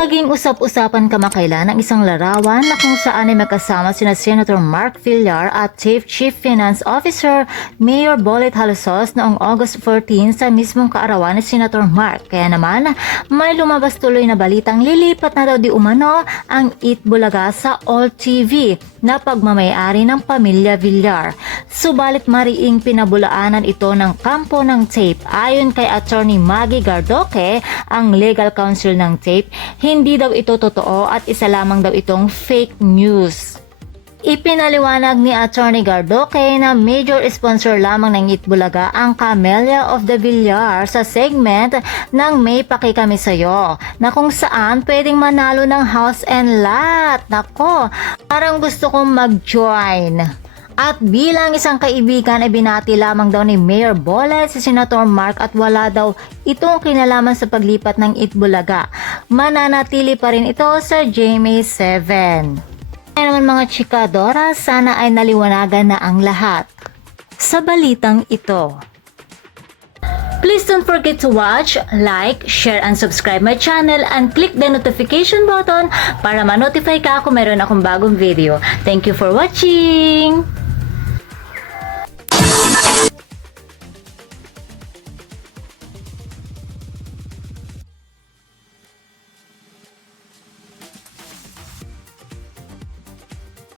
Naging usap-usapan kamakailan ang isang larawan na kung saan ay magkasama sina Senator Mark Villar at Chief Finance Officer Mayor Bolet Halosos noong August 14 sa mismong kaarawan ni Senator Mark. Kaya naman, may lumabas tuloy na balitang lilipat na daw di umano ang Eat Bulaga sa All TV na pagmamayari ng pamilya Villar. Subalit mariing pinabulaanan ito ng kampo ng tape. Ayon kay Attorney Maggie Gardoque, ang legal counsel ng tape, hindi daw ito totoo at isa lamang daw itong fake news. Ipinaliwanag ni Attorney Gardoque na major sponsor lamang ng Eat Bulaga ang Camellia of the Villar sa segment ng May Paki Kami Sayo na kung saan pwedeng manalo ng house and lot. Nako, parang gusto kong mag-join. At bilang isang kaibigan ay binati lamang daw ni Mayor Bolet si Senator Mark at wala daw itong kinalaman sa paglipat ng Eat Bulaga. Mananatili pa rin ito sa GMA 7. Kaya naman mga chikadora, sana ay naliwanagan na ang lahat sa balitang ito. Please don't forget to watch, like, share, and subscribe my channel and click the notification button para ma-notify ka kung meron akong bagong video. Thank you for watching!